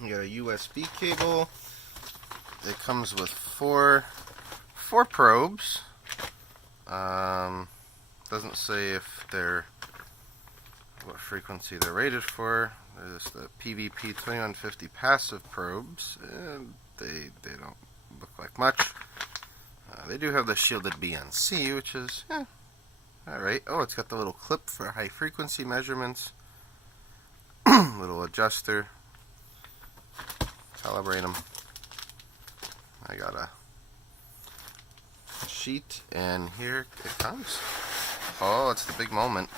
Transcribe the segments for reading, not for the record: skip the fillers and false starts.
You got a USB cable. It comes with four probes. Doesn't say if they're what frequency they're rated for. There's the PVP 2150 passive probes. They don't look like much. They do have the shielded BNC, which is alright. Oh, it's got the little clip for high frequency measurements. Little adjuster. Calibrate them. I got a sheet, and here it comes. Oh, it's the big moment.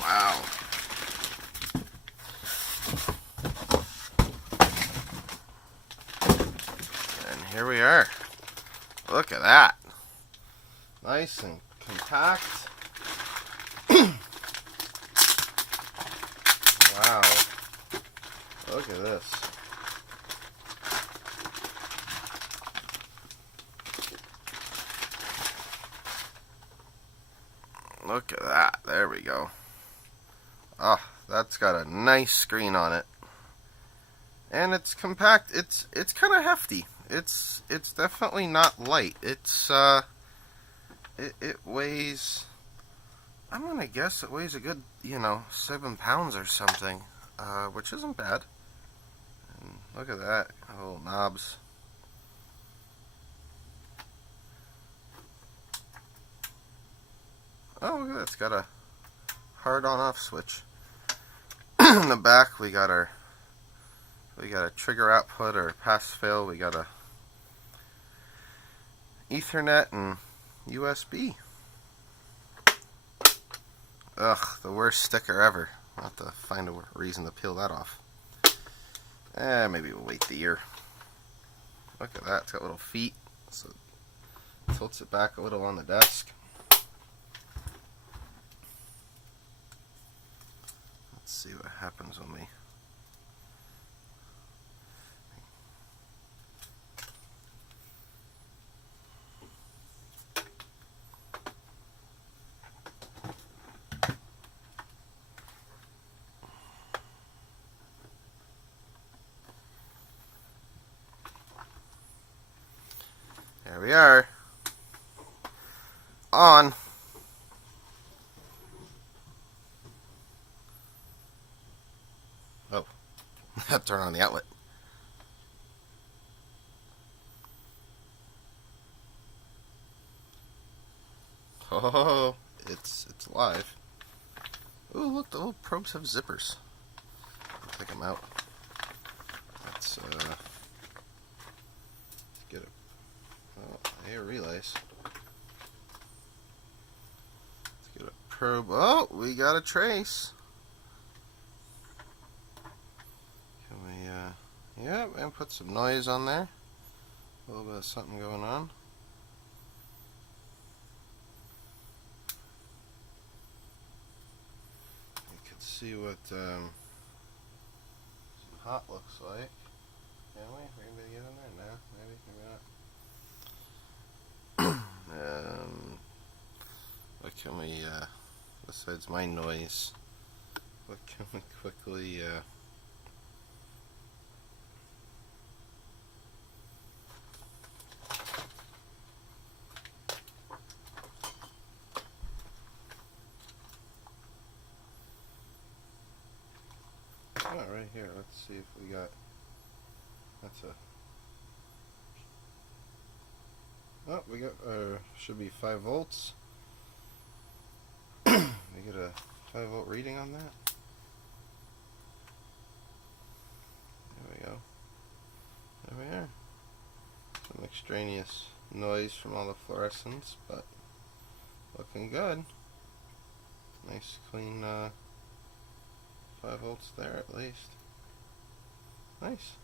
Wow. And here we are. Look at that. Nice and compact. Wow. Look at this. Look at that. There we go. Oh, that's got a nice screen on it. And it's compact. It's kind of hefty. It's definitely not light. It's it weighs, I'm gonna guess it weighs a good, 7 pounds or something, which isn't bad. And look at that, little knobs. Oh, look at that, it's got a hard on-off switch. In the back, we got a trigger output or pass-fail. We got a Ethernet and USB. Ugh, the worst sticker ever. I'll have to find a reason to peel that off. Maybe we'll wait the year. Look at that, it's got little feet, so it tilts it back a little on the desk. Let's see what happens when we... There we are. On. Oh, I have to turn on the outlet. Oh, it's live. Ooh, look, the little probes have zippers. I'll take them out. Let's get a relays. Let's get a probe. Oh, we got a trace. Can we, yeah, and put some noise on there. A little bit of something going on. You can see what some hot looks like. Can we? We're gonna be able to get in there? No, maybe not. What can we, besides my noise, what can we quickly, right here, let's see if we got, that's a, oh, we got, should be 5 volts. We get a 5-volt reading on that. There we go. There we are. Some extraneous noise from all the fluorescence, but looking good. Nice clean 5 volts there at least. Nice.